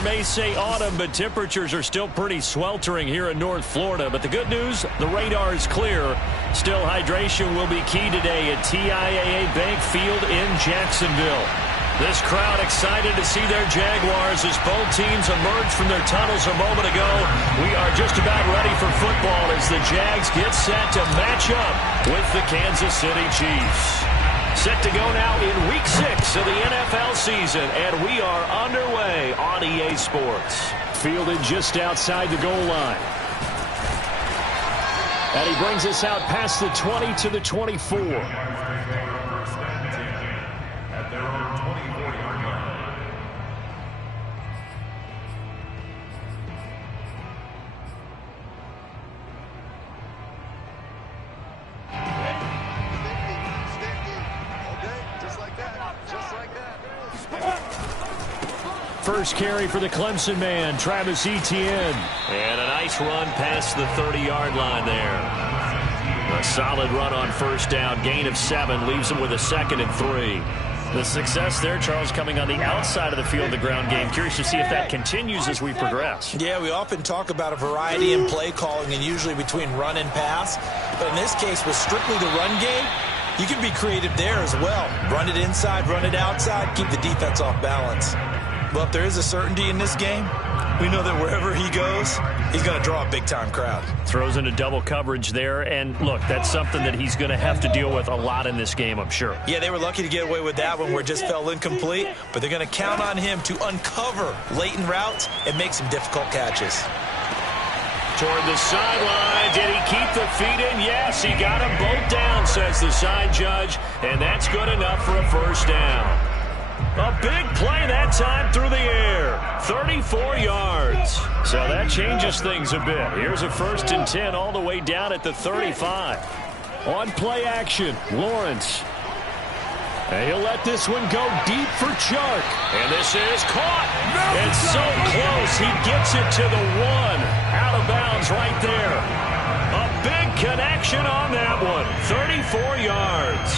weather may say autumn, but temperatures are still pretty sweltering here in North Florida. But the good news, the radar is clear. Still, hydration will be key today at TIAA Bank Field in Jacksonville. This crowd excited to see their Jaguars as both teams emerged from their tunnels a moment ago. We are just about ready for football as the Jags get set to match up with the Kansas City Chiefs. Set to go now in Week 6 of the NFL season, and we are underway on EA Sports. Fielded just outside the goal line. And he brings us out past the 20 to the 24. First carry for the Clemson man, Travis Etienne. And a nice run past the 30-yard line there. A solid run on first down. Gain of 7 leaves him with a 2nd and 3. The success there, Charles, coming on the outside of the field, the ground game. Curious to see if that continues as we progress. Yeah, we often talk about a variety in play calling and usually between run and pass. But in this case, with strictly the run game, you can be creative there as well. Run it inside, run it outside, keep the defense off balance. Well, if there is a certainty in this game, we know that wherever he goes, he's going to draw a big-time crowd. Throws into double coverage there, and look, that's something that he's going to have to deal with a lot in this game, I'm sure. Yeah, they were lucky to get away with that one where it just fell incomplete, but they're going to count on him to uncover latent routes and make some difficult catches. Toward the sideline, did he keep the feet in? Yes, he got them both down, says the side judge, and that's good enough for a first down. A big play that time through the air. 34 yards. So that changes things a bit. Here's a 1st and 10 all the way down at the 35. On play action, Lawrence. And he'll let this one go deep for Chark. And this is caught. It's so close. He gets it to the 1. Out of bounds right there. A big connection on that one. 34 yards.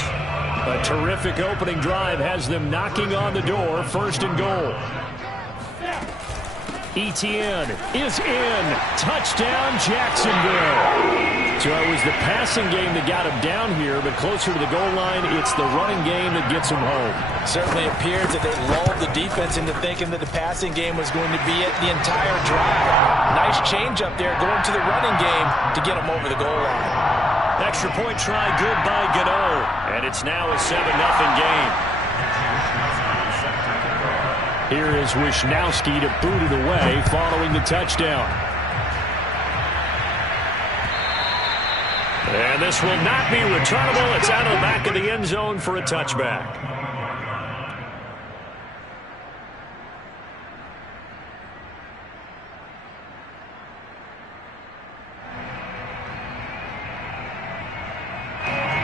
A terrific opening drive has them knocking on the door. 1st and goal. Etienne is in. Touchdown, Jacksonville. So it was the passing game that got him down here, but closer to the goal line, it's the running game that gets him home. Certainly appears that they lulled the defense into thinking that the passing game was going to be it the entire drive. Nice change up there going to the running game to get him over the goal line. Extra point try good by Gano. And it's now a 7-0 game. Here is Wisnowski to boot it away following the touchdown. And this will not be returnable. It's out of the back of the end zone for a touchback.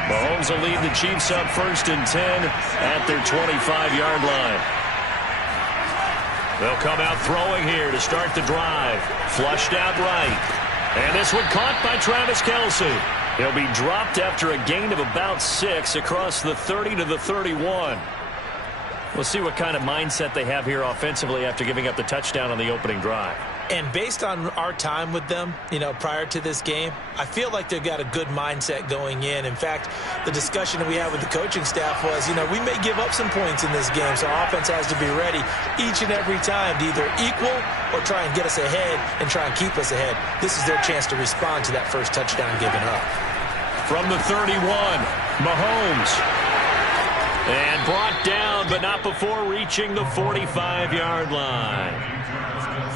Mahomes will lead the Chiefs up 1st and 10 at their 25-yard line. They'll come out throwing here to start the drive. Flushed out right. And this one caught by Travis Kelce. He'll be dropped after a gain of about 6 across the 30 to the 31. We'll see what kind of mindset they have here offensively after giving up the touchdown on the opening drive. And based on our time with them, prior to this game, I feel like they've got a good mindset going in. In fact, the discussion that we had with the coaching staff was, we may give up some points in this game, so our offense has to be ready each and every time to either equal or try and get us ahead and try and keep us ahead. This is their chance to respond to that first touchdown given up. From the 31, Mahomes. And brought down, but not before reaching the 45-yard line.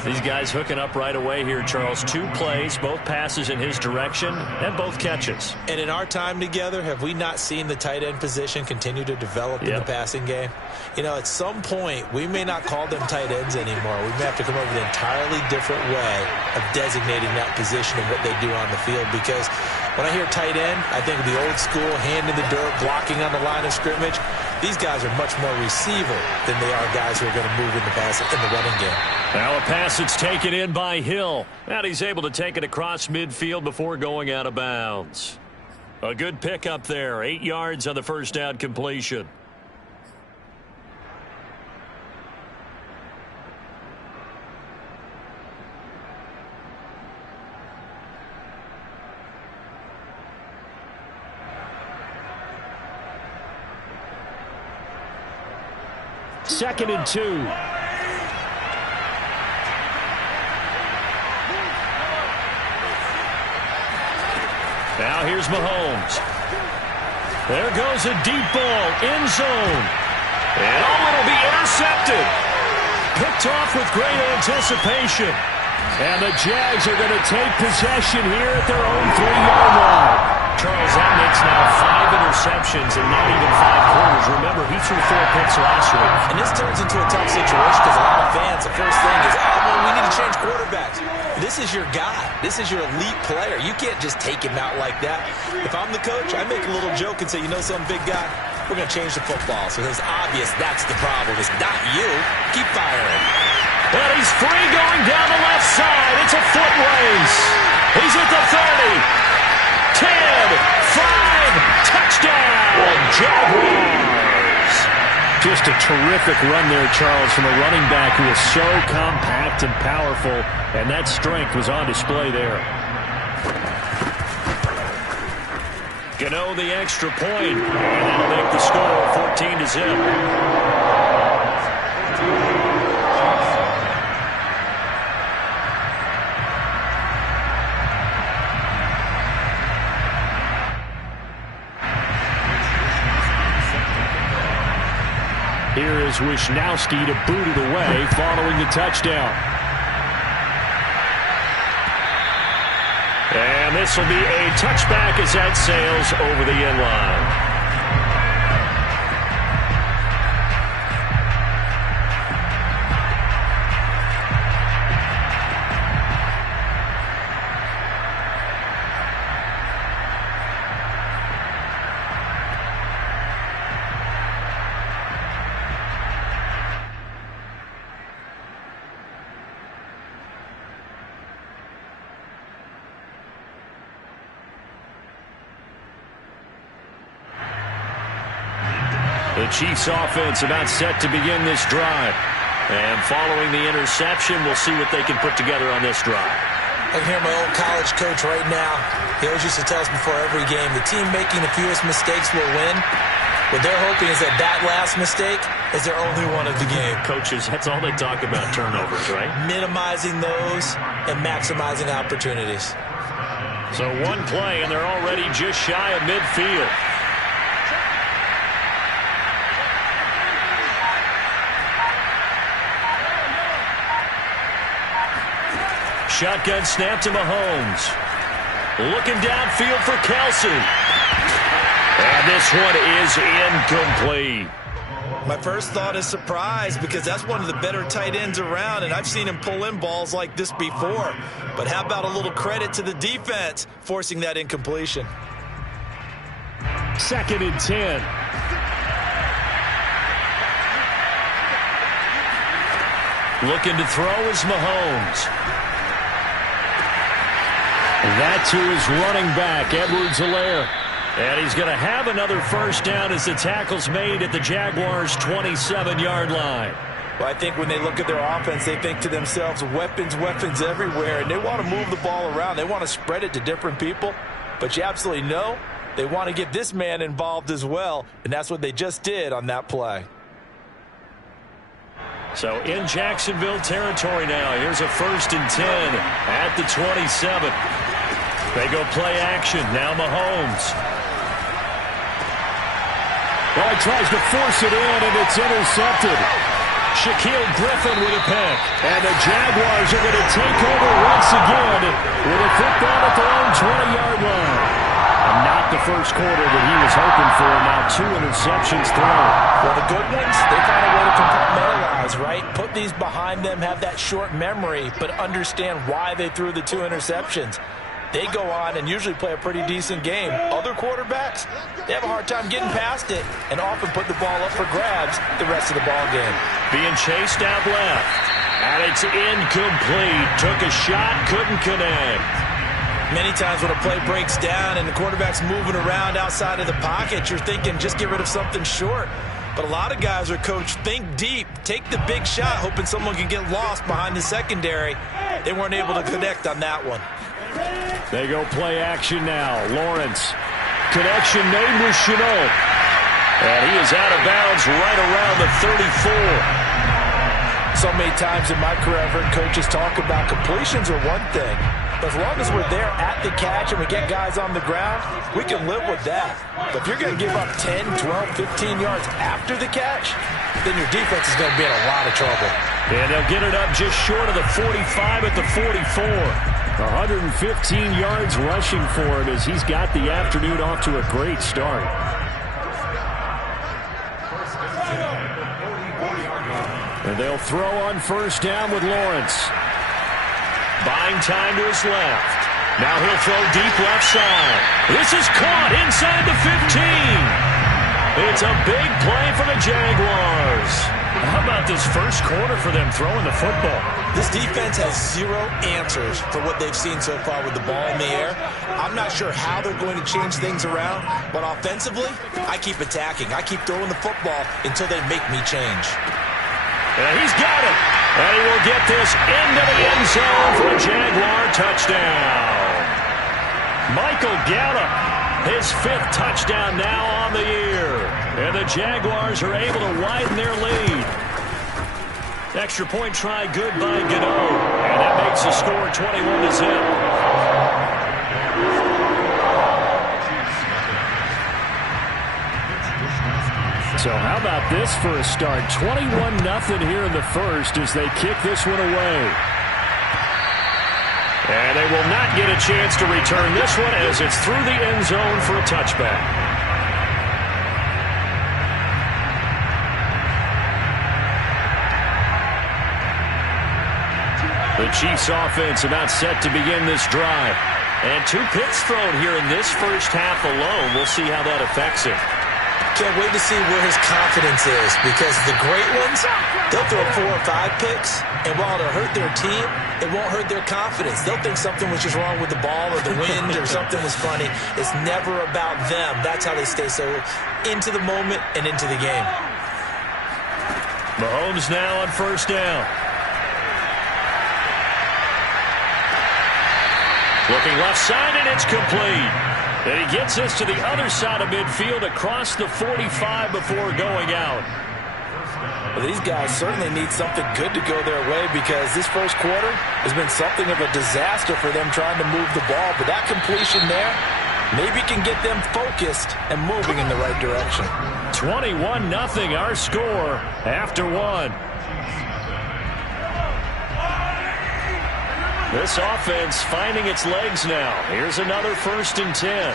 These guys hooking up right away here, Charles. 2 plays, both passes in his direction, and both catches. And in our time together, have we not seen the tight end position continue to develop in the passing game? At some point, we may not call them tight ends anymore. We may have to come up with an entirely different way of designating that position and what they do on the field. Because when I hear tight end, I think of the old school, hand in the dirt, blocking on the line of scrimmage. These guys are much more receiver than they are guys who are going to move in the running game. Now a pass that's taken in by Hill. And he's able to take it across midfield before going out of bounds. A good pickup there. 8 yards on the first down completion. 2nd and 2. Now here's Mahomes. There goes a deep ball, end zone. And it'll be intercepted. Picked off with great anticipation. And the Jags are going to take possession here at their own 3-yard line. Charles, that makes now 5 interceptions in not even 5 quarters. Remember, he threw 4 picks last week. And this turns into a tough situation because a lot of fans, the first thing is, we need to change quarterbacks. This is your guy. This is your elite player. You can't just take him out like that. If I'm the coach, I make a little joke and say, you know something, big guy? We're going to change the football. So it's obvious that's the problem. It's not you. Keep firing. And he's free going down the left side. It's a foot race. He's at the 30. 10, 5, touchdown, Jaguars. Just a terrific run there, Charles, from a running back who is so compact and powerful, and that strength was on display there. Gano the extra point, and that'll make the score 14-0. Here is Wisnowski to boot it away following the touchdown. And this will be a touchback as that sails over the end line. The Chiefs offense about set to begin this drive. And following the interception, we'll see what they can put together on this drive. I can hear my old college coach right now. He always used to tell us before every game, the team making the fewest mistakes will win. What they're hoping is that that last mistake is their only one of the game. Coaches, that's all they talk about, turnovers, right? Minimizing those and maximizing opportunities. So one play, and they're already just shy of midfield. Shotgun snap to Mahomes. Looking downfield for Kelsey. And this one is incomplete. My first thought is surprise because that's one of the better tight ends around, and I've seen him pull in balls like this before. But how about a little credit to the defense forcing that incompletion? 2nd and 10. Looking to throw is Mahomes. That to his running back, Edwards-Helaire. And he's going to have another first down as the tackle's made at the Jaguars' 27-yard line. Well, I think when they look at their offense, they think to themselves, weapons, weapons everywhere. And they want to move the ball around. They want to spread it to different people. But you absolutely know they want to get this man involved as well. And that's what they just did on that play. So in Jacksonville territory now. Here's a 1st and 10 at the 27. They go play action. Now Mahomes. Well, he tries to force it in, and it's intercepted. Shaquille Griffin with a pick. And the Jaguars are going to take over once again with a football at their own 20-yard line. And not the first quarter that he was hoping for. Now 2 interceptions thrown. Well, the good ones, they find a way to compartmentalize, right? Put these behind them, have that short memory, but understand why they threw the 2 interceptions. They go on and usually play a pretty decent game. Other quarterbacks, they have a hard time getting past it and often put the ball up for grabs the rest of the ball game. Being chased out left. And it's incomplete. Took a shot, couldn't connect. Many times when a play breaks down and the quarterback's moving around outside of the pocket, you're thinking just get rid of something short. But a lot of guys are coached, think deep, take the big shot, hoping someone can get lost behind the secondary. They weren't able to connect on that one. They go play action now. Lawrence. Connection made with Chenault. And he is out of bounds right around the 34. So many times in my career, I've heard coaches talk about completions are one thing. But as long as we're there at the catch and we get guys on the ground, we can live with that. But if you're going to give up 10, 12, 15 yards after the catch, then your defense is going to be in a lot of trouble. And they'll get it up just short of the 45 at the 44. 115 yards rushing for him as he's got the afternoon off to a great start. And they'll throw on first down with Lawrence. Buying time to his left. Now he'll throw deep left side. This is caught inside the 15. It's a big play for the Jaguars. How about this first quarter for them throwing the football? This defense has zero answers for what they've seen so far with the ball in the air. I'm not sure how they're going to change things around, but offensively, I keep attacking. I keep throwing the football until they make me change. And he's got it. And he will get this into the end zone for a Jaguar touchdown. Michael Gallup, his 5th touchdown now on the year. And the Jaguars are able to widen their lead. Extra point try good by Gano. And that makes the score 21-0. So how about this for a start? 21-0 here in the first as they kick this one away. And they will not get a chance to return this one as it's through the end zone for a touchback. The Chiefs offense about set to begin this drive. And 2 picks thrown here in this first half alone. We'll see how that affects him. Can't wait to see where his confidence is, because the great ones, they'll throw 4 or 5 picks, and while it'll hurt their team, it won't hurt their confidence. They'll think something was just wrong with the ball or the wind or something was funny. It's never about them. That's how they stay so into the moment and into the game. Mahomes now on first down. Looking left side, and it's complete. And he gets this to the other side of midfield across the 45 before going out. Well, these guys certainly need something good to go their way, because this first quarter has been something of a disaster for them trying to move the ball. But that completion there maybe can get them focused and moving in the right direction. 21-0 our score after 1. This offense finding its legs now. Here's another 1st and 10.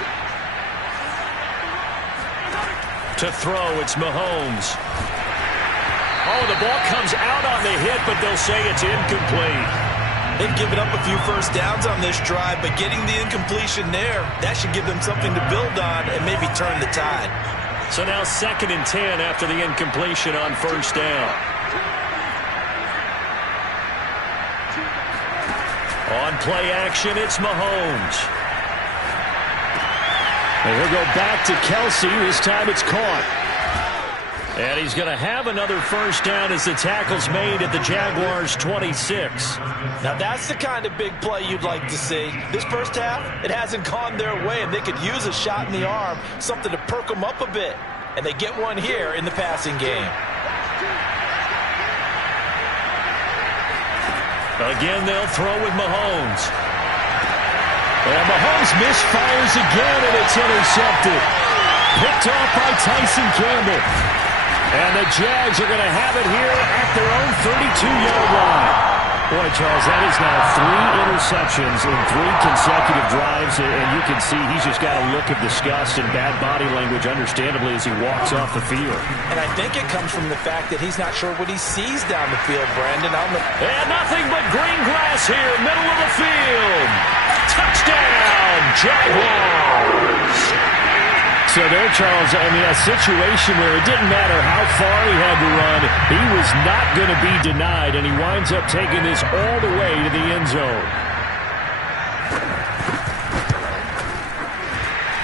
To throw, it's Mahomes. Oh, the ball comes out on the hit, but they'll say it's incomplete. They've given up a few first downs on this drive, but getting the incompletion there, that should give them something to build on and maybe turn the tide. So now 2nd and 10 after the incompletion on first down. On play action, it's Mahomes. And he'll go back to Kelsey. This time it's caught. And he's going to have another first down as the tackle's made at the Jaguars' 26. Now that's the kind of big play you'd like to see. This first half, it hasn't gone their way, and they could use a shot in the arm, something to perk them up a bit. And they get one here in the passing game. Again, they'll throw with Mahomes. And Mahomes misfires again, and it's intercepted. Picked off by Tyson Campbell. And the Jags are going to have it here at their own 32-yard line. Boy, Charles, that is now 3 interceptions in 3 consecutive drives, and you can see he's just got a look of disgust and bad body language, understandably, as he walks off the field. And I think it comes from the fact that he's not sure what he sees down the field, Brandon. And nothing but green grass here, middle of the field. Touchdown, Jaguars! So there, Charles, I mean, a situation where it didn't matter how far he had to run, he was not going to be denied, and he winds up taking this all the way to the end zone.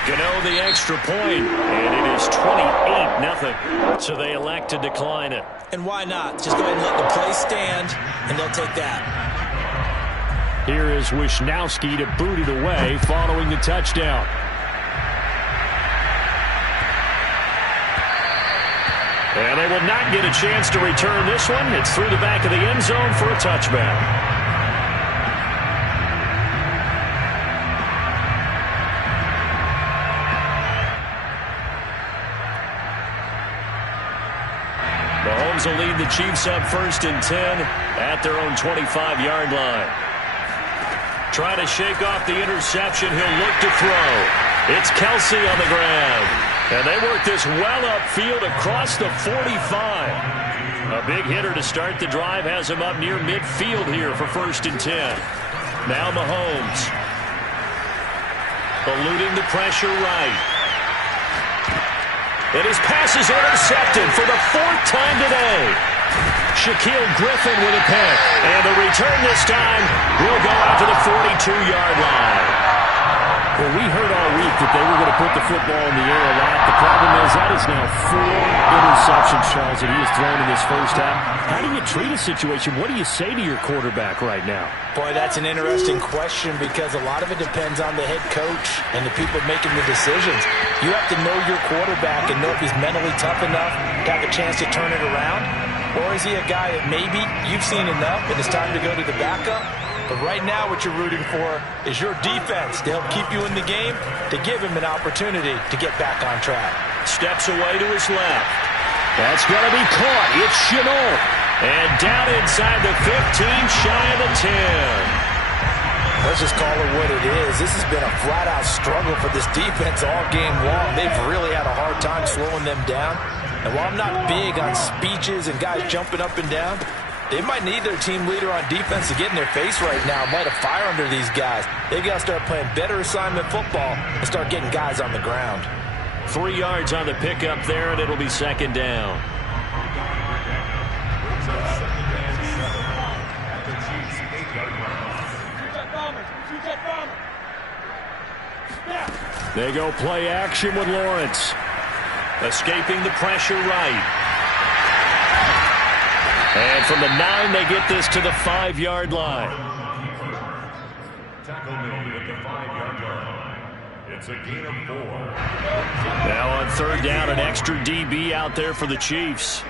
Gano the extra point, and it is 28-0. So they elect to decline it. And why not? Just go ahead and let the play stand, and they'll take that. Here is Wisnowski to boot it away following the touchdown. And they will not get a chance to return this one. It's through the back of the end zone for a touchback. Mahomes will lead the Chiefs up 1st and 10 at their own 25-yard line. Trying to shake off the interception. He'll look to throw. It's Kelsey on the ground. And they work this well upfield across the 45. A big hitter to start the drive has him up near midfield here for 1st and 10. Now Mahomes. Eluding the pressure right. And his pass is intercepted for the 4th time today. Shaquille Griffin with a pick. And the return this time will go out to the 42-yard line. Well, we heard all week that they were going to put the football in the air a lot. The problem is that is now 4 interceptions, Charles, that he has thrown in this first half. How do you treat a situation? What do you say to your quarterback right now? Boy, that's an interesting question because a lot of it depends on the head coach and the people making the decisions. You have to know your quarterback and know if he's mentally tough enough to have a chance to turn it around. Or is he a guy that maybe you've seen enough and it's time to go to the backup? But right now what you're rooting for is your defense to help keep you in the game, to give him an opportunity to get back on track. Steps away to his left. That's going to be caught. It's Chenault. And down inside the 15, shy of the 10. Let's just call it what it is. This has been a flat-out struggle for this defense all game long. They've really had a hard time slowing them down. And while I'm not big on speeches and guys jumping up and down, they might need their team leader on defense to get in their face right now and light a fire under these guys. They've got to start playing better assignment football and start getting guys on the ground. 3 yards on the pickup there, and it'll be 2nd down. They go play action with Lawrence. Escaping the pressure right. And from the 9, they get this to the 5-yard line. Tackle made at the 5-yard line. It's a gain of 4. Now on 3rd down, an extra DB out there for the Chiefs.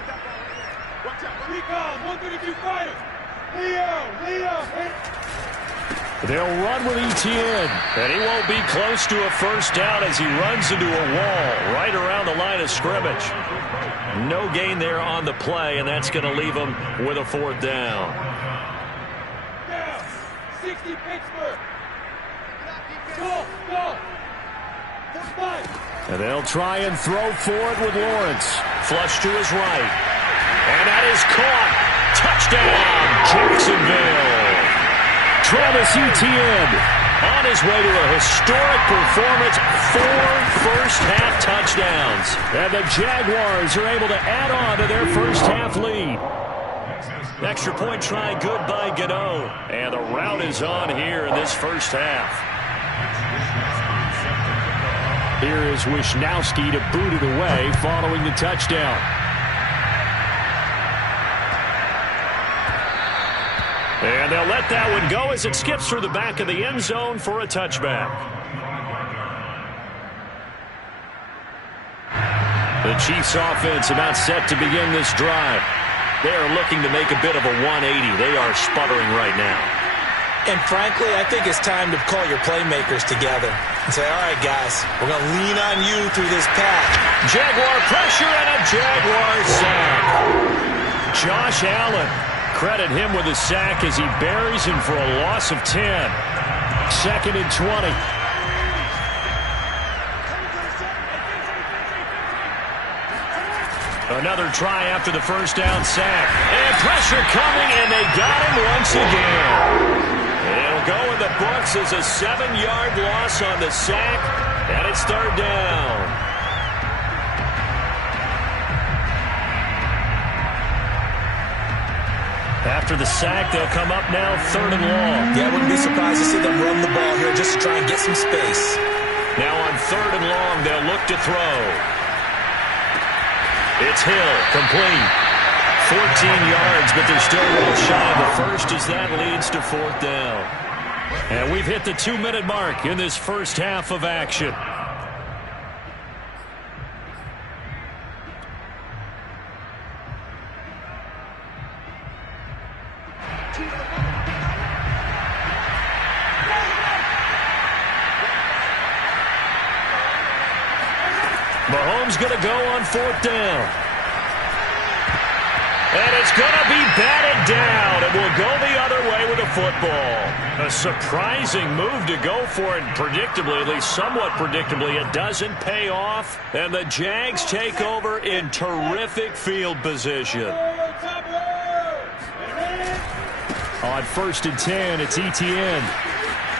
They'll run with Etienne, and he won't be close to a 1st down as he runs into a wall right around the line of scrimmage. No gain there on the play, and that's going to leave him with a 4th down. 60 Pittsburgh. Go. And they'll try and throw for it with Lawrence. Flush to his right. And that is caught. Touchdown, Jacksonville. Travis Etienne on his way to a historic performance, 4 first-half touchdowns. And the Jaguars are able to add on to their first-half lead. Extra point try good by Gano. And the rout is on here in this first half. Here is Wisnowski to boot it away following the touchdown. And they'll let that one go as it skips through the back of the end zone for a touchback. The Chiefs offense about set to begin this drive. They are looking to make a bit of a 180. They are sputtering right now. And frankly, I think it's time to call your playmakers together and say, all right, guys, we're going to lean on you through this pass. Jaguar pressure and a Jaguar sack. Josh Allen. Credit him with a sack as he buries him for a loss of 10. 2nd and 20. Another try after the first down sack. And pressure coming, and they got him once again. It'll go in the books as a 7-yard loss on the sack, and it's 3rd down. After the sack, they'll come up now 3rd and long. Yeah, I wouldn't be surprised to see them run the ball here just to try and get some space. Now on 3rd and long, they'll look to throw. It's Hill, complete. 14 yards, but they're still well shy of the first as that leads to 4th down. And we've hit the 2-minute mark in this first half of action. Mahomes going to go on 4th down. And it's going to be batted down. It will go the other way with the football. A surprising move to go for it, predictably, at least somewhat predictably. It doesn't pay off, and the Jags take over in terrific field position. On 1st and 10, it's Etienne.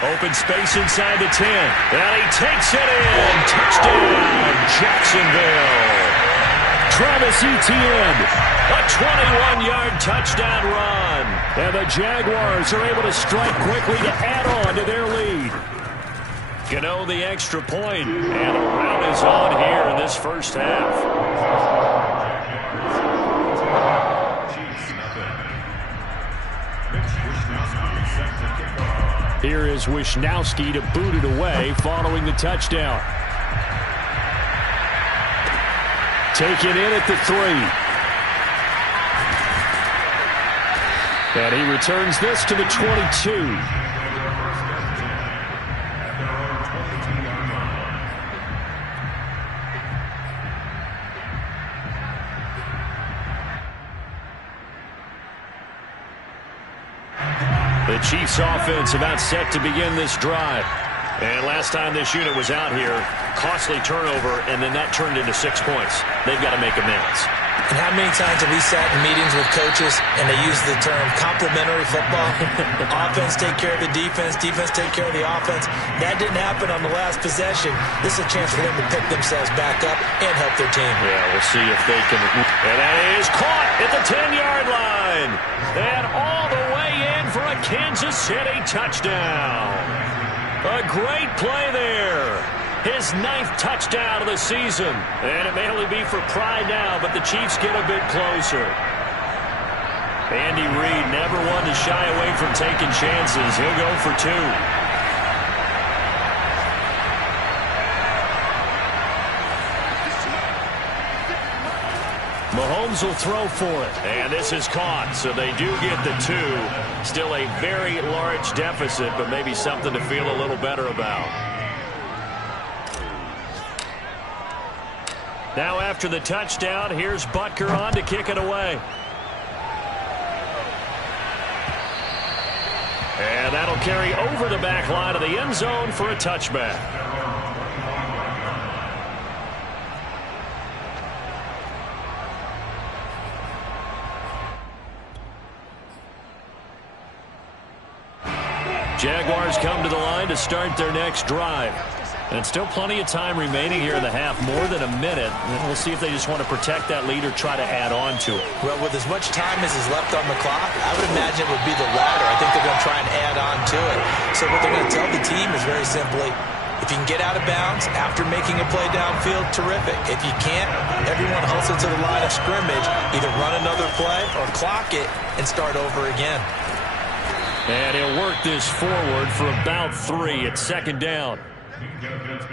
Open space inside the 10. And he takes it in. Touchdown, Jacksonville. Travis Etienne. A 21-yard touchdown run. And the Jaguars are able to strike quickly to add on to their lead. Gano the extra point, and a rout is on here in this first half. Here is Wishnowsky to boot it away following the touchdown. Taken in at the 3. And he returns this to the 22. The Chiefs offense about set to begin this drive. And last time this unit was out here, costly turnover, and then that turned into 6 points. They've got to make amends. And how many times have we sat in meetings with coaches and they use the term complementary football? Offense take care of the defense, defense take care of the offense. That didn't happen on the last possession. This is a chance for them to pick themselves back up and help their team. Yeah, we'll see if they can. And that is caught at the 10-yard line. And all the way in for a Kansas City touchdown. A great play there. His 9th touchdown of the season. And it may only be for pride now, but the Chiefs get a bit closer. Andy Reid never one to shy away from taking chances. He'll go for 2. Mahomes will throw for it. And this is caught, so they do get the 2. Still a very large deficit, but maybe something to feel a little better about. Now after the touchdown, here's Butker on to kick it away. And that'll carry over the back line of the end zone for a touchback. Jaguars come to the line to start their next drive. And still plenty of time remaining here in the half, more than a minute. And we'll see if they just want to protect that lead or try to add on to it. Well, with as much time as is left on the clock, I would imagine it would be the latter. I think they're going to try and add on to it. So what they're going to tell the team is very simply, if you can get out of bounds after making a play downfield, terrific. If you can't, everyone hustle to the line of scrimmage, either run another play or clock it and start over again. And he'll work this forward for about 3 at 2nd down.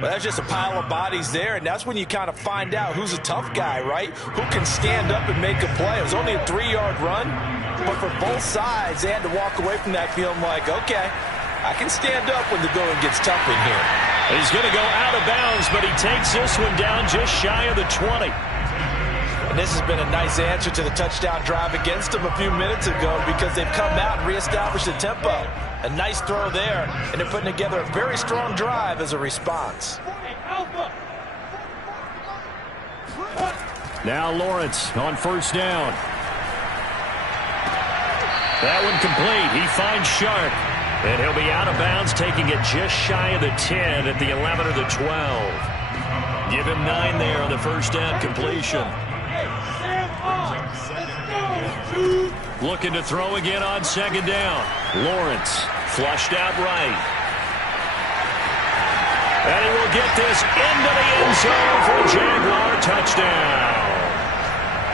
Well, that's just a pile of bodies there, and that's when you kind of find out who's a tough guy, right? Who can stand up and make a play. It was only a 3-yard run, but for both sides, they had to walk away from that feeling like, okay, I can stand up when the going gets tough in here. He's going to go out of bounds, but he takes this one down just shy of the 20. And this has been a nice answer to the touchdown drive against them a few minutes ago because they've come out and reestablished the tempo. A nice throw there, and they're putting together a very strong drive as a response. Now Lawrence on 1st down. That one complete. He finds Sharp. And he'll be out of bounds, taking it just shy of the 10 at the 11 or the 12. Give him 9 there on the first down completion. Looking to throw again on 2nd down. Lawrence flushed out right. And he will get this into the end zone for a Jaguar touchdown.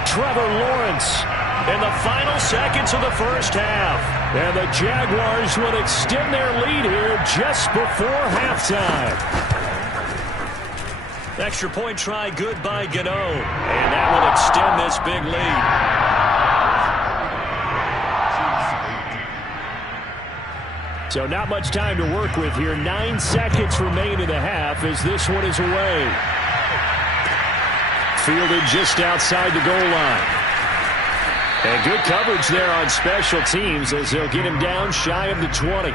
Trevor Lawrence in the final seconds of the first half. And the Jaguars will extend their lead here just before halftime. Extra point try good by Gano. And that will extend this big lead. So not much time to work with here. 9 seconds remain in the half as this one is away. Fielded just outside the goal line. And good coverage there on special teams as they'll get him down shy of the 20.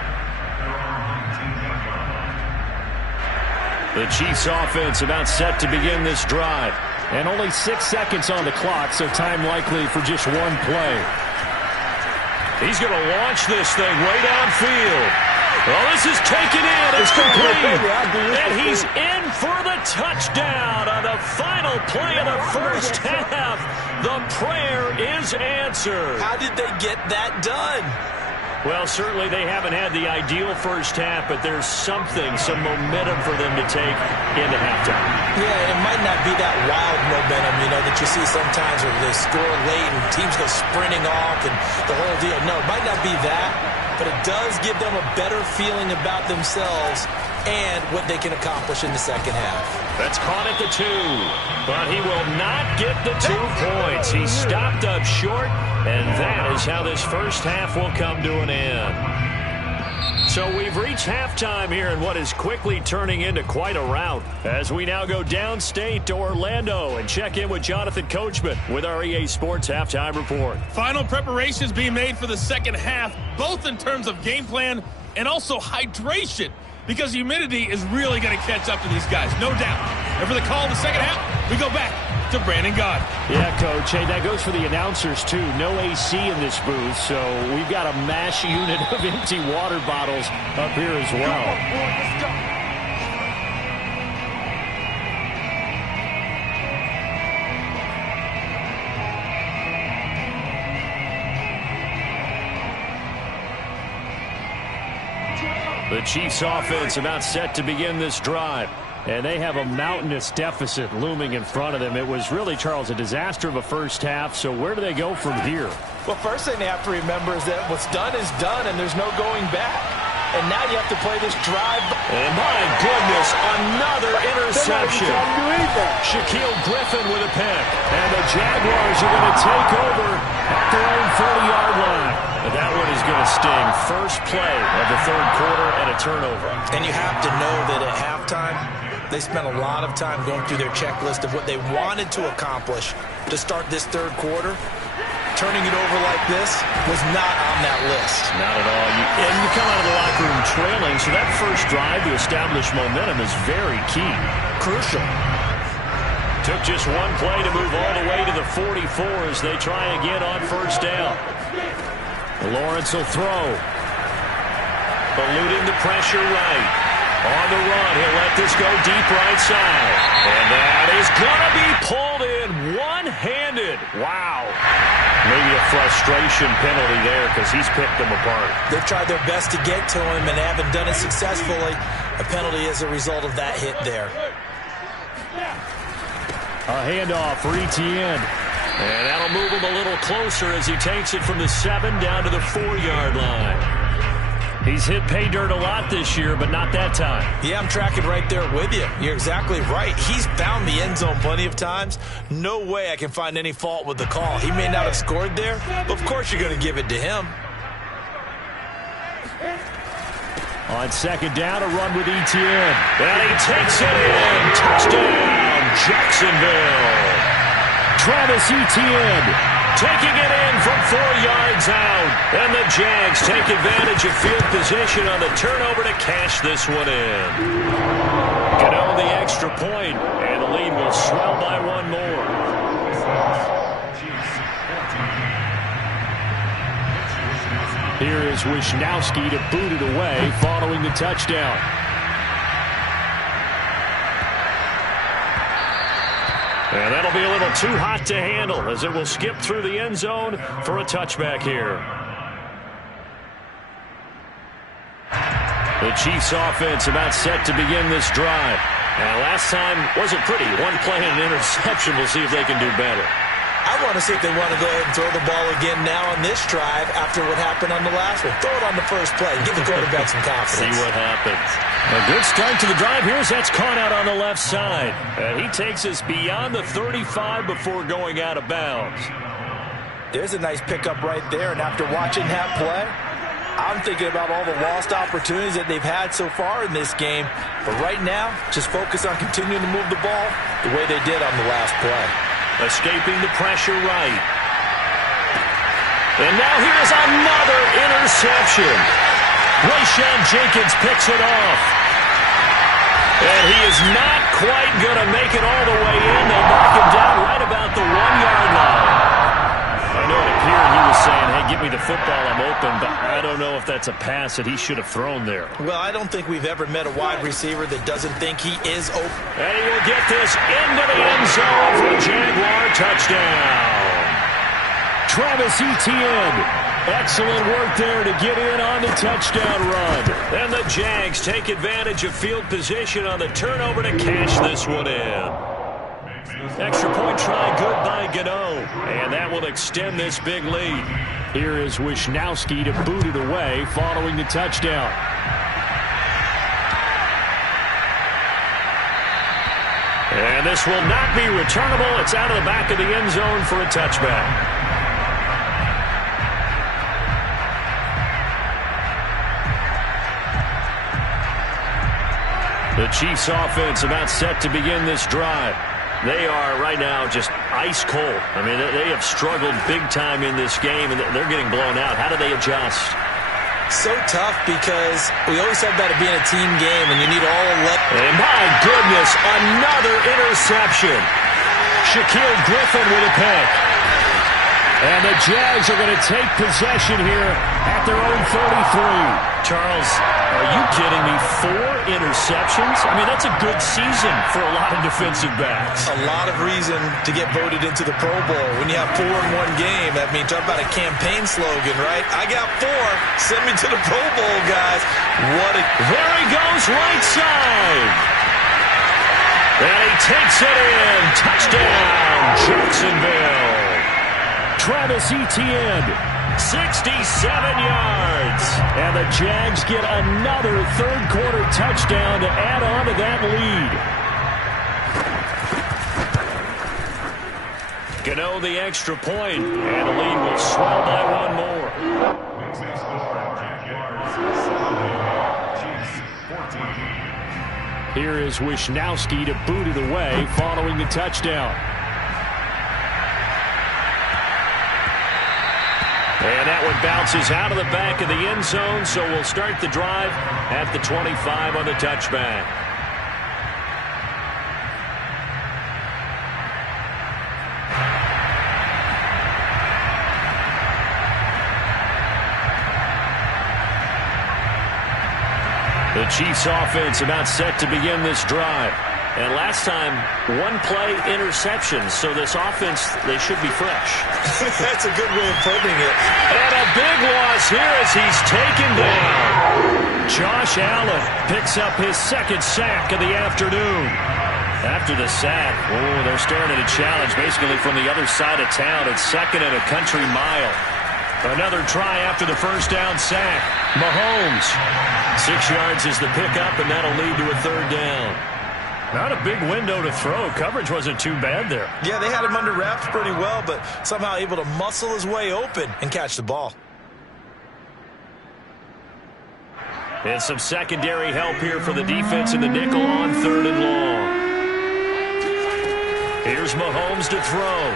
The Chiefs offense about set to begin this drive. And only 6 seconds on the clock, so time likely for just one play. He's going to launch this thing way downfield. Well, this is taken in. It's complete. And he's in for the touchdown on the final play of the first half. The prayer is answered. How did they get that done? Well, certainly they haven't had the ideal first half, but there's some momentum for them to take into halftime. Yeah, it might not be that wild momentum, that you see sometimes where they score late and teams go sprinting off and the whole deal. No, it might not be that, but it does give them a better feeling about themselves and what they can accomplish in the second half. That's caught at the 2, but he will not get the 2 points. He stopped up short, and that is how this first half will come to an end. So we've reached halftime here in what is quickly turning into quite a rout as we now go downstate to Orlando and check in with Jonathan Coachman with our EA Sports Halftime Report. Final preparations being made for the second half, both in terms of game plan and also hydration, because humidity is really going to catch up to these guys, no doubt. And for the call in the second half, we go back to Brandon Gaudin. Yeah, Coach. Hey, that goes for the announcers, too. No AC in this booth, so we've got a mash unit of empty water bottles up here as well. The Chiefs offense about set to begin this drive. And they have a mountainous deficit looming in front of them. It was really, Charles, a disaster of a first half. So where do they go from here? Well, first thing they have to remember is that what's done is done, and there's no going back. And now you have to play this drive. And my goodness, another interception. Shaquille Griffin with a pick. And the Jaguars are going to take over at their own 40-yard line. And that one is going to sting. First play of the third quarter and a turnover. And you have to know that at halftime, they spent a lot of time going through their checklist of what they wanted to accomplish to start this third quarter. Turning it over like this was not on that list. Not at all. And you come out of the locker room trailing, so that first drive to establish momentum is very key. Crucial. Took just one play to move all the way to the 44 as they try again on first down. Lawrence will throw. Eluding the pressure right. On the run, he'll let this go deep right side. And that is going to be pulled in one-handed. Wow. Maybe a frustration penalty there because he's picked them apart. They've tried their best to get to him and haven't done it successfully. A penalty as a result of that hit there. A handoff for Etienne. And that'll move him a little closer as he takes it from the 7 down to the 4-yard line. He's hit pay dirt a lot this year, but not that time. Yeah, I'm tracking right there with you. You're exactly right. He's found the end zone plenty of times. No way I can find any fault with the call. He may not have scored there, but of course you're going to give it to him. On second down, a run with Etienne. And he takes it in. Touchdown, Jacksonville. Travis Etienne taking it in from 4 yards out. And the Jags take advantage of field position on the turnover to cash this one in. Get on the extra point, and the lead will swell by one more. Here is Wisnowski to boot it away following the touchdown. And that'll be a little too hot to handle as it will skip through the end zone for a touchback here. The Chiefs offense about set to begin this drive. And last time wasn't pretty. One play and an interception. We'll see if they can do better. I want to see if they want to go ahead and throw the ball again now on this drive after what happened on the last one. Throw it on the first play. Give the quarterback some confidence. See what happens. A good start to the drive. Here's that's caught out on the left side. And he takes us beyond the 35 before going out of bounds. There's a nice pickup right there. And after watching that play, I'm thinking about all the lost opportunities that they've had so far in this game. But right now, just focus on continuing to move the ball the way they did on the last play. Escaping the pressure right. And now here's another interception. Rayshawn Jenkins picks it off. And he is not quite going to make it all the way in. They'll knock him down right about the 1-yard line. I know it appeared he was saying, hey, give me the football, I'm open, but I don't know if that's a pass that he should have thrown there. Well, I don't think we've ever met a wide receiver that doesn't think he is open. And he will get this into the end zone for a Jaguar touchdown. Travis Etienne. Excellent work there to get in on the touchdown run. And the Jags take advantage of field position on the turnover to cash this one in. Extra point try good by Gano. And that will extend this big lead. Here is Wisnowski to boot it away following the touchdown. And this will not be returnable. It's out of the back of the end zone for a touchback. The Chiefs offense about set to begin this drive. They are right now just ice cold. I mean, they have struggled big time in this game, and they're getting blown out. How do they adjust? So tough because we always said about it being a team game, and you need all 11. And my goodness, another interception. Shaquille Griffin with a pick. And the Jags are going to take possession here at their own 33. Charles, are you kidding me? 4 interceptions? I mean, that's a good season for a lot of defensive backs. A lot of reason to get voted into the Pro Bowl. When you have 4 in one game, that means talk about a campaign slogan, right? I got 4. Send me to the Pro Bowl, guys. There he goes, right side. And he takes it in. Touchdown, Jacksonville. Travis Etienne. 67 yards. And the Jags get another third-quarter touchdown to add on to that lead. Gano the extra point, and the lead will swell by 1 more. Here is Wisnowski to boot it away following the touchdown. And that one bounces out of the back of the end zone, so we'll start the drive at the 25 on the touchback. The Chiefs offense about set to begin this drive. And last time, 1-play interception. So this offense, they should be fresh. That's a good way of putting it. And a big loss here as he's taken down. Josh Allen picks up his second sack of the afternoon. After the sack, they're staring at a challenge basically from the other side of town. It's second and a country mile. Another try after the first down sack. Mahomes. 6 yards is the pickup, and that'll lead to a third down. Not a big window to throw. Coverage wasn't too bad there. Yeah, they had him under wraps pretty well, but somehow able to muscle his way open and catch the ball. And some secondary help here for the defense in the nickel on 3rd and long. Here's Mahomes to throw.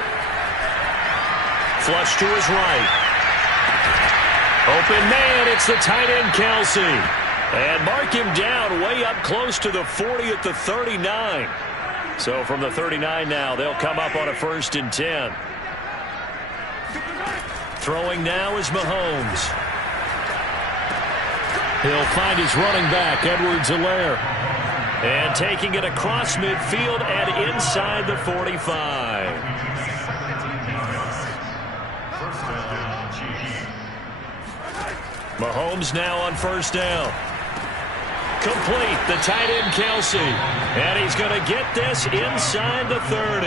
Flush to his right. Open man, it's the tight end Kelsey. And mark him down way up close to the 40 at the 39. So from the 39 now, they'll come up on a 1st and 10. Throwing now is Mahomes. He'll find his running back, Edwards-Helaire. And taking it across midfield and inside the 45. Mahomes now on 1st down. Complete, the tight end Kelsey. And he's going to get this inside the 30.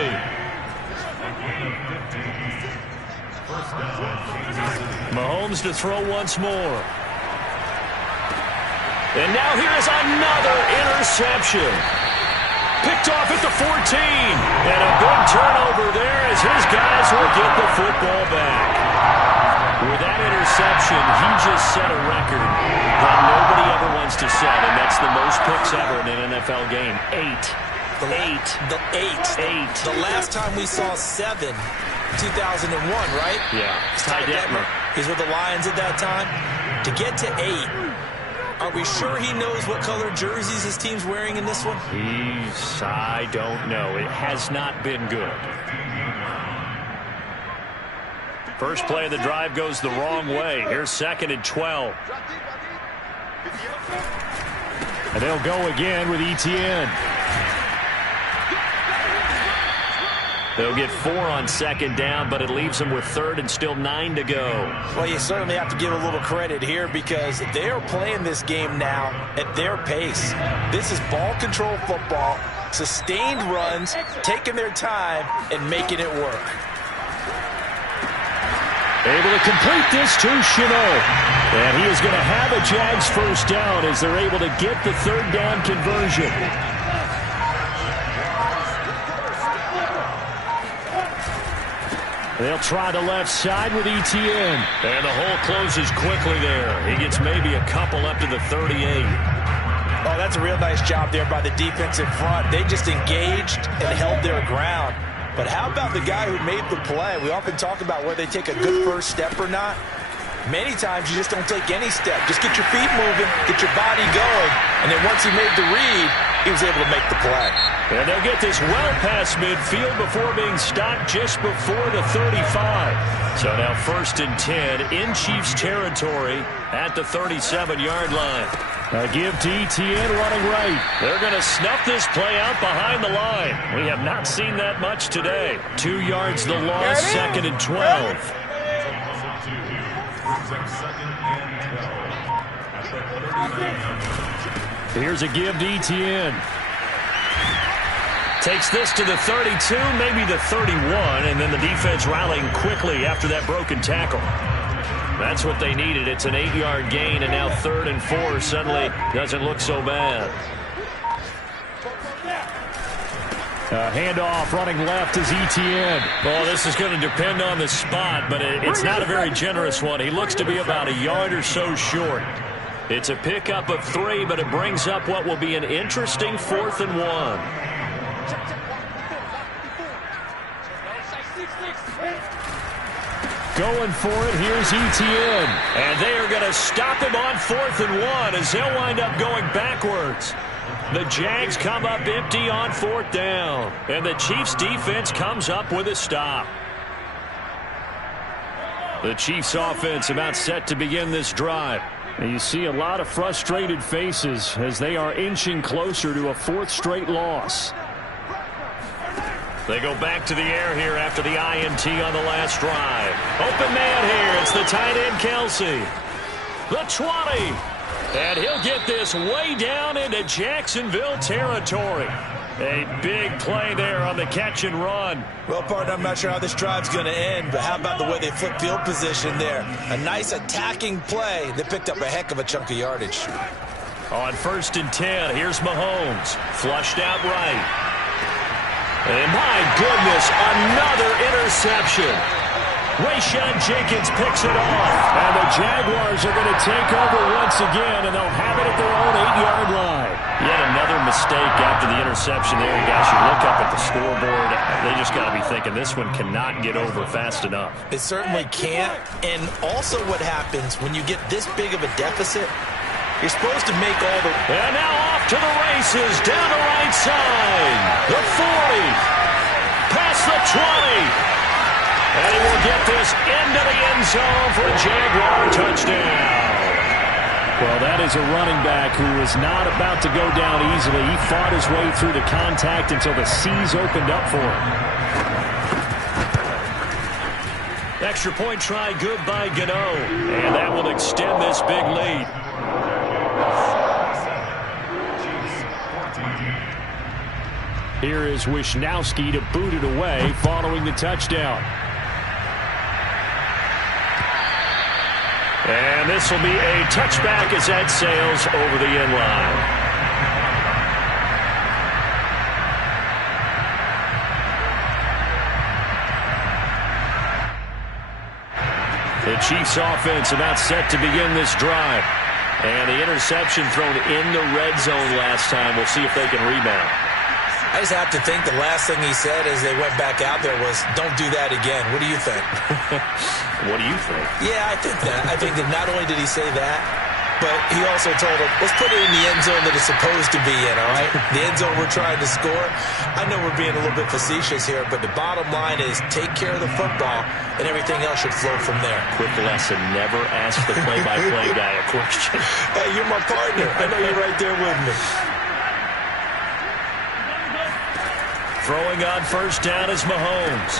Mahomes to throw once more. And now here is another interception. Picked off at the 14. And a big turnover there as his guys will get the football back. With that interception, he just set a record that nobody ever wants to set, and that's the most picks ever in an NFL game. 8. The last time we saw 7, 2001, right? Yeah. Ty Detmer. He's with the Lions at that time. To get to 8, are we sure he knows what color jerseys his team's wearing in this one? I don't know. It has not been good. First play of the drive goes the wrong way. Here's 2nd and 12. And they'll go again with Etienne. They'll get 4 on 2nd down, but it leaves them with 3rd and still 9 to go. Well, you certainly have to give a little credit here because they are playing this game now at their pace. This is ball control football, sustained runs, taking their time, and making it work. Able to complete this to Chenault. And he is going to have a Jags first down as they're able to get the 3rd down conversion. They'll try the left side with Etienne. And the hole closes quickly there. He gets maybe a couple up to the 38. Oh, that's a real nice job there by the defense in front. They just engaged and held their ground. But how about the guy who made the play? We often talk about whether they take a good first step or not. Many times you just don't take any step. Just get your feet moving, get your body going, and then once he made the read, he was able to make the play. And they'll get this well past midfield before being stopped just before the 35. So now 1st and 10 in Chiefs territory at the 37-yard line. A give to Etienne running right. They're going to snuff this play out behind the line. We have not seen that much today. 2 yards the loss, 2nd and 12. Here's a give to Etienne. Takes this to the 32, maybe the 31, and then the defense rallying quickly after that broken tackle. That's what they needed. It's an 8-yard gain, and now 3rd and 4 suddenly doesn't look so bad. Handoff running left is Etienne. Well, this is going to depend on the spot, but it's not a very generous one. He looks to be about a yard or so short. It's a pickup of 3, but it brings up what will be an interesting 4th and 1. Going for it, here's Etienne. And they are going to stop him on 4th and 1 as he'll wind up going backwards. The Jags come up empty on 4th down. And the Chiefs defense comes up with a stop. The Chiefs offense about set to begin this drive. And you see a lot of frustrated faces as they are inching closer to a 4th straight loss. They go back to the air here after the INT on the last drive. Open man here. It's the tight end, Kelsey. The 20. And he'll get this way down into Jacksonville territory. A big play there on the catch and run. Well, partner, I'm not sure how this drive's going to end, but how about the way they flip field position there? A nice attacking play that picked up a heck of a chunk of yardage. On 1st and 10, here's Mahomes. Flushed out right. And my goodness, another interception. Rayshon Jenkins picks it off. And the Jaguars are going to take over once again, and they'll have it at their own 8-yard line. Yet another mistake after the interception there. Guys, you look up at the scoreboard, they just got to be thinking this one cannot get over fast enough. It certainly can't. And also what happens when you get this big of a deficit, you're supposed to make all the... And now off to the races, down the right side. The 40. Past the 20. And he will get this into the end zone for a Jaguar touchdown. Well, that is a running back who is not about to go down easily. He fought his way through the contact until the C's opened up for him. Extra point try good by Gano. And that will extend this big lead. Here is Wisnowski to boot it away following the touchdown. And this will be a touchback as that sails over the end line. The Chiefs offense about set to begin this drive. And the interception thrown in the red zone last time. We'll see if they can rebound. I just have to think the last thing he said as they went back out there was, don't do that again. What do you think? What do you think? Yeah, I think that. I think that not only did he say that, but he also told him, let's put it in the end zone that it's supposed to be in, all right? The end zone we're trying to score. I know we're being a little bit facetious here, but the bottom line is take care of the football, and everything else should flow from there. Quick lesson, never ask the play-by-play guy a question. Hey, you're my partner. I know you're right there with me. Throwing on first down is Mahomes.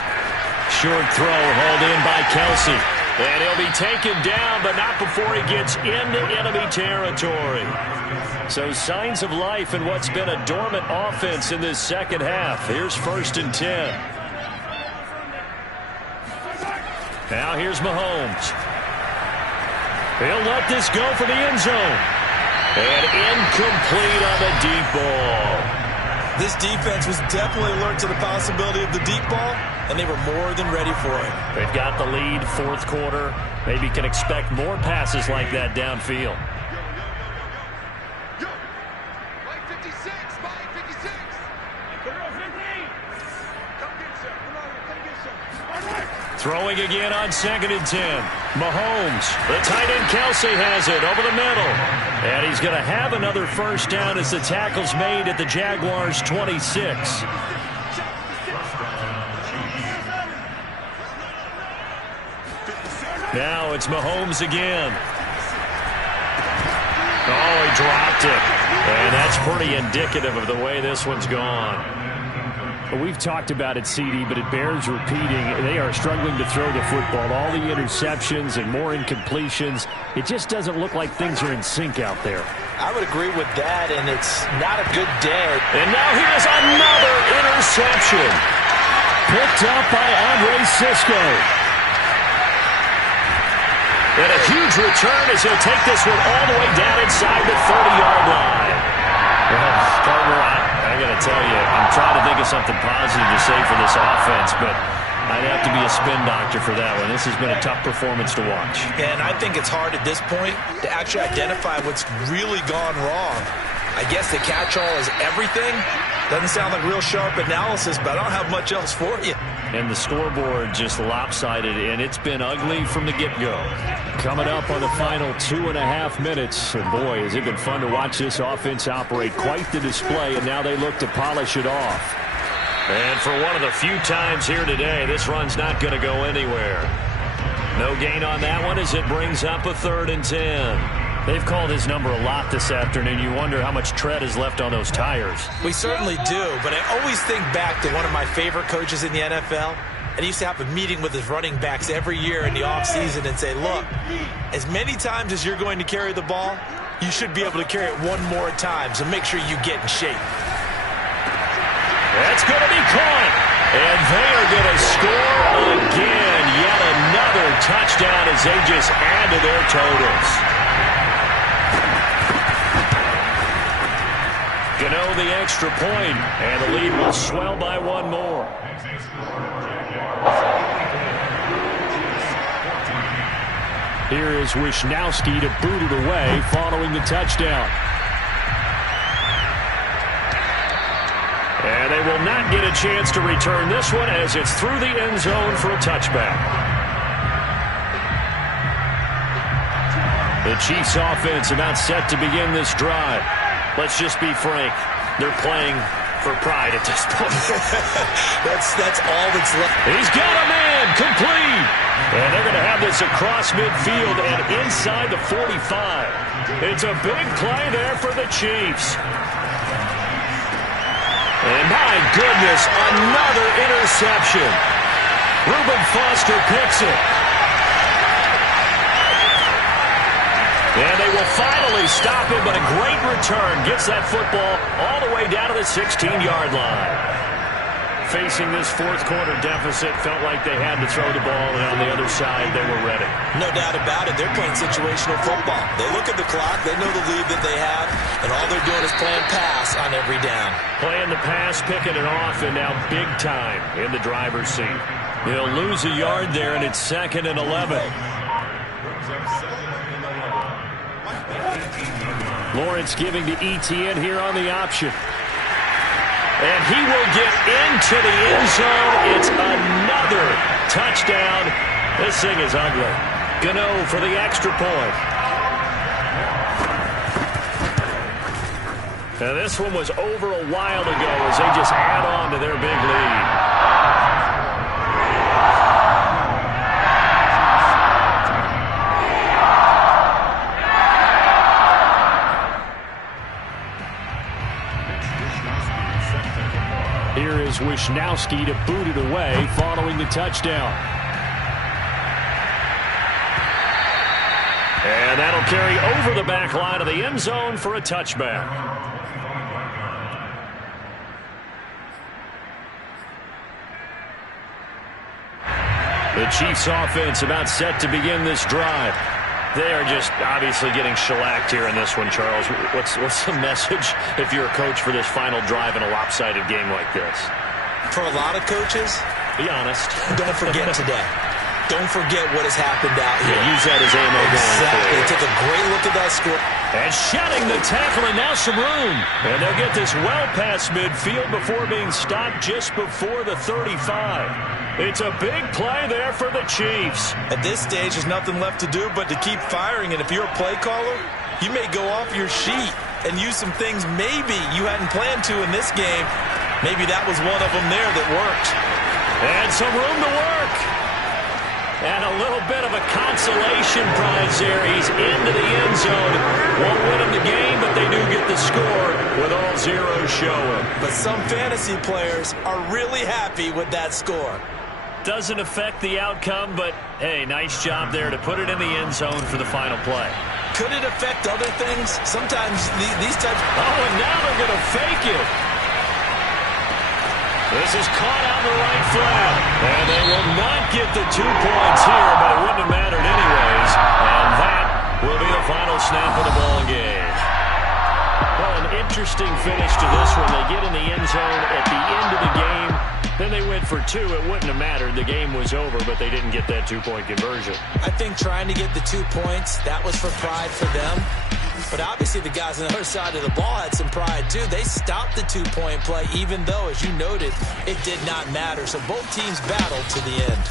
Short throw hauled in by Kelsey. And he'll be taken down, but not before he gets into enemy territory. So signs of life in what's been a dormant offense in this second half. Here's 1st and 10. Now here's Mahomes. He'll let this go for the end zone. And incomplete on the deep ball. This defense was definitely alert to the possibility of the deep ball, and they were more than ready for it. They've got the lead, 4th quarter. Maybe can expect more passes like that downfield. Mike 56, Mike 56. Throwing again on 2nd and 10. Mahomes, the tight end Kelsey has it over the middle. And he's going to have another first down as the tackle's made at the Jaguars' 26. Now it's Mahomes again. Oh, he dropped it. And that's pretty indicative of the way this one's gone. Well, we've talked about it, CD, but it bears repeating. They are struggling to throw the football. All the interceptions and more incompletions. It just doesn't look like things are in sync out there. I would agree with that, and it's not a good day. And now here's another interception. Picked up by Andre Sisco. And a huge return as he'll take this one all the way down inside the 30-yard line. Well, partner, I got to tell you, I'm trying to think of something positive to say for this offense, but I'd have to be a spin doctor for that one. This has been a tough performance to watch. And I think it's hard at this point to actually identify what's really gone wrong. I guess the catch-all is everything. Doesn't sound like real sharp analysis, but I don't have much else for you. And the scoreboard just lopsided, and it's been ugly from the get-go. Coming up on the final 2.5 minutes. And boy, has it been fun to watch this offense operate. Quite the display, and now they look to polish it off. And for one of the few times here today, this run's not going to go anywhere. No gain on that one as it brings up a 3rd and 10. They've called his number a lot this afternoon. You wonder how much tread is left on those tires. We certainly do, but I always think back to one of my favorite coaches in the NFL. And he used to have a meeting with his running backs every year in the offseason and say, look, as many times as you're going to carry the ball, you should be able to carry it one more time, so make sure you get in shape. That's going to be caught. And they are going to score again. Yet another touchdown as they just add to their totals. Gano the extra point, and the lead will swell by one more. Here is Wisnowski to boot it away following the touchdown. And they will not get a chance to return this one as it's through the end zone for a touchback. The Chiefs offense about set to begin this drive. Let's just be frank. They're playing for pride at this point. That's all that's left. He's got a man complete. And they're going to have this across midfield and inside the 45. It's a big play there for the Chiefs. And my goodness, another interception. Reuben Foster picks it. And they will finally stop him, but a great return gets that football all the way down to the 16-yard line. Facing this 4th quarter deficit, felt like they had to throw the ball, and on the other side, they were ready. No doubt about it. They're playing situational football. They look at the clock. They know the lead that they have, and all they're doing is playing pass on every down. Playing the pass, picking it off, and now big time in the driver's seat. He'll lose a yard there, and it's 2nd and 11. Lawrence giving to ETN here on the option. And he will get into the end zone. It's another touchdown. This thing is ugly. Gano for the extra point. And this one was over a while ago as they just add on to their big lead. Here is Wisnowski to boot it away following the touchdown. And that'll carry over the back line of the end zone for a touchback. The Chiefs offense about set to begin this drive. They are just obviously getting shellacked here in this one, Charles. What's the message if you're a coach for this final drive in a lopsided game like this? For a lot of coaches, be honest. Don't forget today. Don't forget what has happened out here. Yeah, use that as ammo. Exactly. Take a great look at that score. And shedding the tackle, and now some room. And they'll get this well past midfield before being stopped just before the 35. It's a big play there for the Chiefs. At this stage, there's nothing left to do but to keep firing. And if you're a play caller, you may go off your sheet and use some things maybe you hadn't planned to in this game. Maybe that was one of them there that worked. And some room to work. And a little bit of a consolation prize there. He's into the end zone. Won't win him the game, but they do get the score with all zeros showing. But some fantasy players are really happy with that score. Doesn't affect the outcome, but, hey, nice job there to put it in the end zone for the final play. Could it affect other things? Sometimes these types... Oh, and now they're going to fake it. This is caught out in the right flat. And they will not get the 2 points here, but it wouldn't have mattered anyways. And that will be the final snap of the ball game. Well, an interesting finish to this one. They get in the end zone at the end of the game. Then they went for 2. It wouldn't have mattered. The game was over, but they didn't get that 2-point conversion. I think trying to get the 2 points, that was for pride for them. But obviously the guys on the other side of the ball had some pride too. They stopped the 2-point play, even though, as you noted, it did not matter. So both teams battled to the end.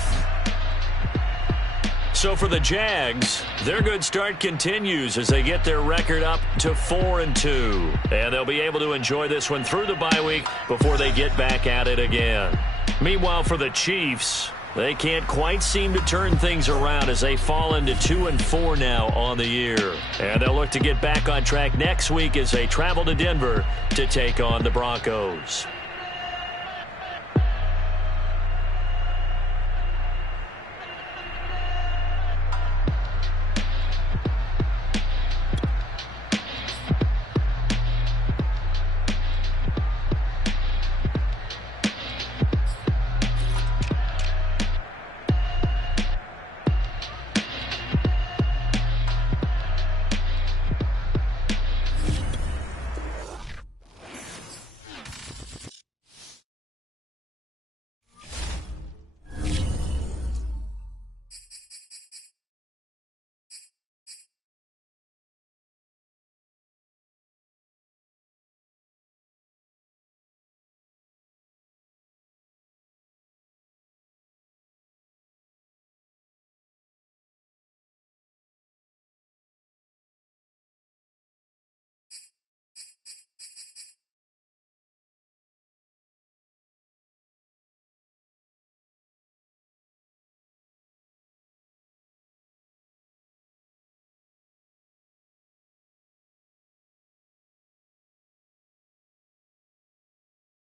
So for the Jags, their good start continues as they get their record up to 4-2. And they'll be able to enjoy this one through the bye week before they get back at it again. Meanwhile, for the Chiefs, they can't quite seem to turn things around as they fall into 2-4 now on the year. And they'll look to get back on track next week as they travel to Denver to take on the Broncos.